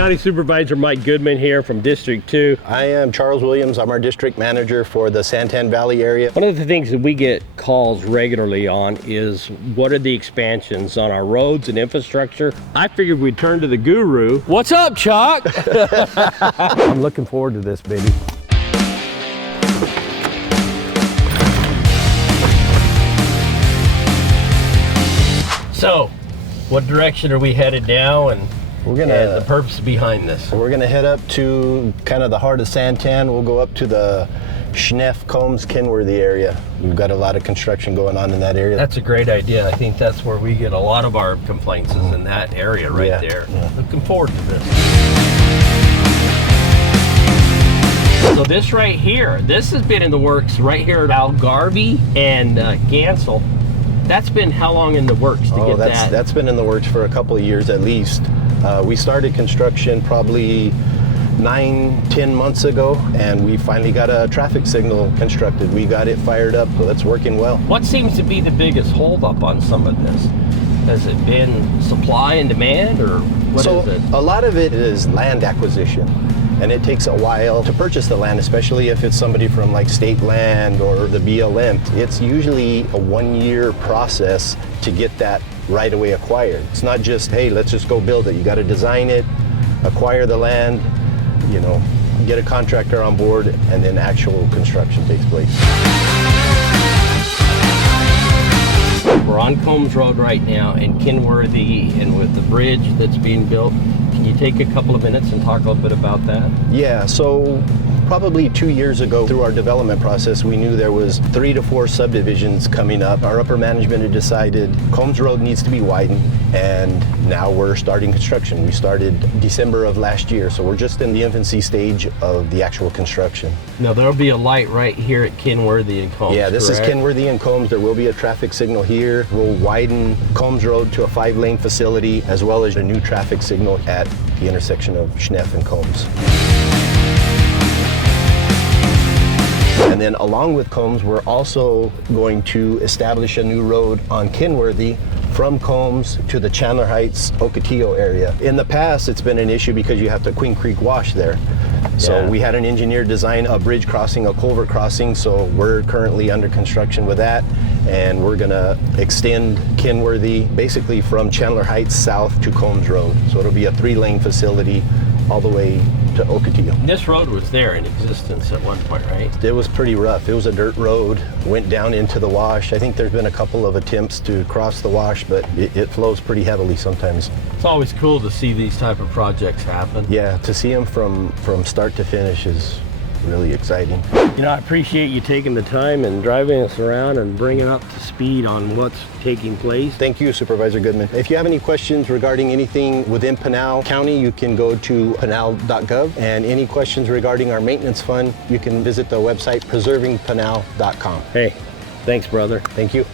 County Supervisor Mike Goodman here from District 2. I am Charles Williams. I'm our district manager for the Santan Valley area. One of the things that we get calls regularly on is what are the expansions on our roads and infrastructure? I figured we'd turn to the guru. What's up, Chuck? I'm looking forward to this, baby. So, what direction are we headed now, and the purpose behind this? We're gonna head up to kind of the heart of Santan. We'll go up to the Schneff, Combs, Kenworthy area. We've got a lot of construction going on in that area. That's a great idea. I think that's where we get a lot of our complaints, is in that area right there. Yeah. Looking forward to this. So this right here, this has been in the works right here at Algarve and Gansel. That's been how long in the works to get that? That's been in the works for a couple of years at least. We started construction probably 9-10 months ago, and we finally got a traffic signal constructed. We got it fired up, so that's working well. What seems to be the biggest holdup on some of this? Has it been supply and demand, or what is it? A lot of it is land acquisition, and it takes a while to purchase the land, especially if it's somebody from like state land or the BLM. It's usually a 1-year process to get that right away acquired. It's not just, hey, let's just go build it. You got to design it, acquire the land, you know, get a contractor on board, and then actual construction takes place. We're on Combs Road right now in Kenworthy, and with the bridge that's being built. Can you take a couple of minutes and talk a little bit about that? Yeah, so probably 2 years ago through our development process, we knew there was 3 to 4 subdivisions coming up. Our upper management had decided Combs Road needs to be widened, and now we're starting construction. We started December of last year, so we're just in the infancy stage of the actual construction. Now there'll be a light right here at Kenworthy and Combs, Yeah, this correct? is Kenworthy and Combs. There will be a traffic signal here. We'll widen Combs Road to a 5-lane facility, as well as a new traffic signal at the intersection of Schneff and Combs. And then along with Combs, we're also going to establish a new road on Kenworthy from Combs to the Chandler Heights, Ocotillo area. In the past, it's been an issue because you have to Queen Creek wash there. So we had an engineer design a bridge crossing, a culvert crossing, so we're currently under construction with that, and we're gonna extend Kenworthy basically from Chandler Heights south to Combs Road. So it'll be a 3-lane facility all the way to Ocotillo. This road was there in existence at one point, right? It was pretty rough. It was a dirt road, went down into the wash. I think there's been a couple of attempts to cross the wash, but it flows pretty heavily sometimes. It's always cool to see these type of projects happen. Yeah, to see them from start to finish is really exciting. You know, I appreciate you taking the time and driving us around and bringing up to speed on what's taking place. Thank you, Supervisor Goodman. If you have any questions regarding anything within Pinal County, you can go to pinal.gov, and any questions regarding our maintenance fund, you can visit the website preservingpinal.com. Hey, thanks, brother. Thank you.